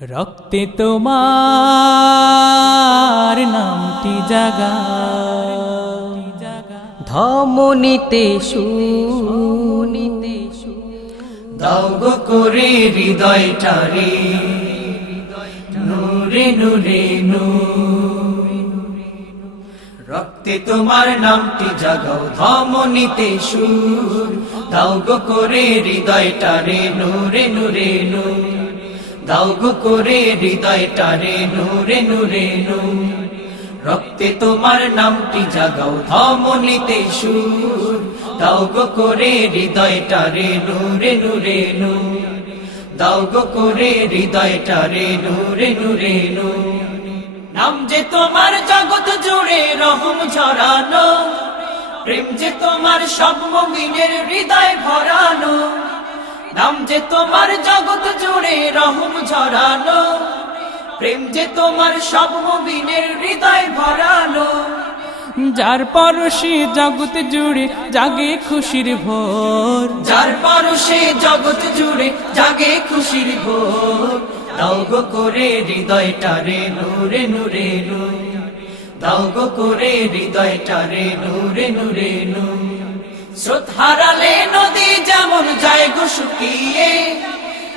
রক্তে তোমার নামটি জাগা ধমনীতে শুনিতে দাও গো করে হৃদয়টারে নূরে নূরে নূর। রক্তে তোমার নামটি জাগাও ধমনীতে সুর, দাও গো করে হৃদয়টারে নূরে নূরে নূর। দাও গো করে হৃদয়টারে নূরে নূরে নূর। রক্তে তোমার নামটি জাগাও ধমনীতে সুর, দাও গো করে হৃদয়টারে নূরে নূরে নূর। দাও গো করে হৃদয়টারে নূরে নূরে নূর। নাম যে তোমার জগৎ জুড়ে রহম ঝরানো, প্রেম যে তোমার সব মুমিনের হৃদয় ভরানো। নাম যে তোমার জগৎ জুড়ে রহম ঝরানো, প্রেম যে তোমার সব মুমিনের হৃদয় ভরানো। যার পরশে জগৎ জুড়ে জাগে খুশির ভোর, যার পরশে জগৎ জুড়ে জাগে খুশির ভোর। দাও গো করে হৃদয়টারে নূরে নূরে নূর। দাও গো করে হৃদয়টারে নূরে নূরে নূর। স্রোত হারালে নদী যেমন যায় গো শুকিয়ে,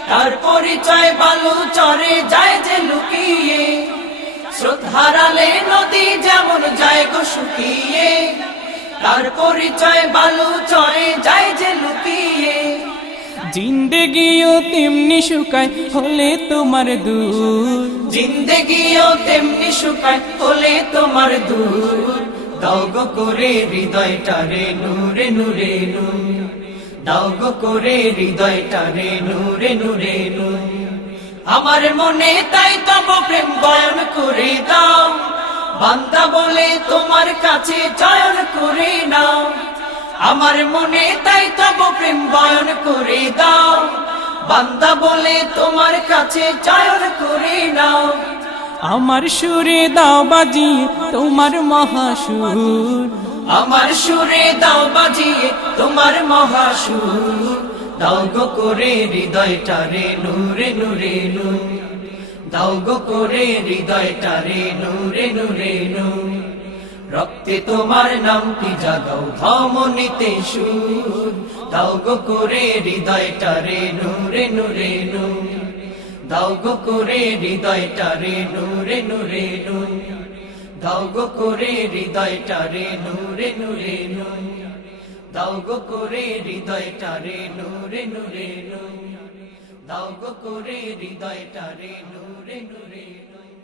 তার পরিচয় বালু চরে যায় যে লুকিয়ে। স্রোত হারালে নদী যেমন যায় গো শুকিয়ে, তার পরিচয় বালু চরে যায় যে লুকিয়ে। জিন্দেগিও তেমনি শুকায় হলে তোমার দূর, জিন্দেগিও তেমনি শুকায় হলে তোমার দূর। দাও গো করে হৃদয়টারে নূরে নূরে নূর। দাও গো করে হৃদয়টারে নূরে নূরে নূর। আমার মনে তাই তব প্রেম বয়ন করে দাও, বান্দা বলে তোমার কাছে চয়ন করে নাও। আমার মনে তাই তব প্রেম বয়ন করে দাও, বান্দা বলে তোমার কাছে চয়ন করে নাও। আমার সুরে দাও বাজিয়ে তোমার মহাসুর, আমার সুরে দাও বাজিয়ে তোমার মহাসুর। দাও গো করে হৃদয়টারে নূরে নূরে নূর। দাও গো করে হৃদয়টারে নূরে নূরে নূর। রক্তে তোমার নামটি জাগাও ধমনীতে সুর, দাও গো করে হৃদয়টারে নূরে নূরে নূর। দাও গো করে হৃদয়টারে নূরে নূরে নূর। দাও গো করে হৃদয়টারে নূরে নূরে নূর। দাও গো করে হৃদয়টারে নূরে নূরে নূর। দাও গো করে হৃদয়টারে নূরে নূরে নূর।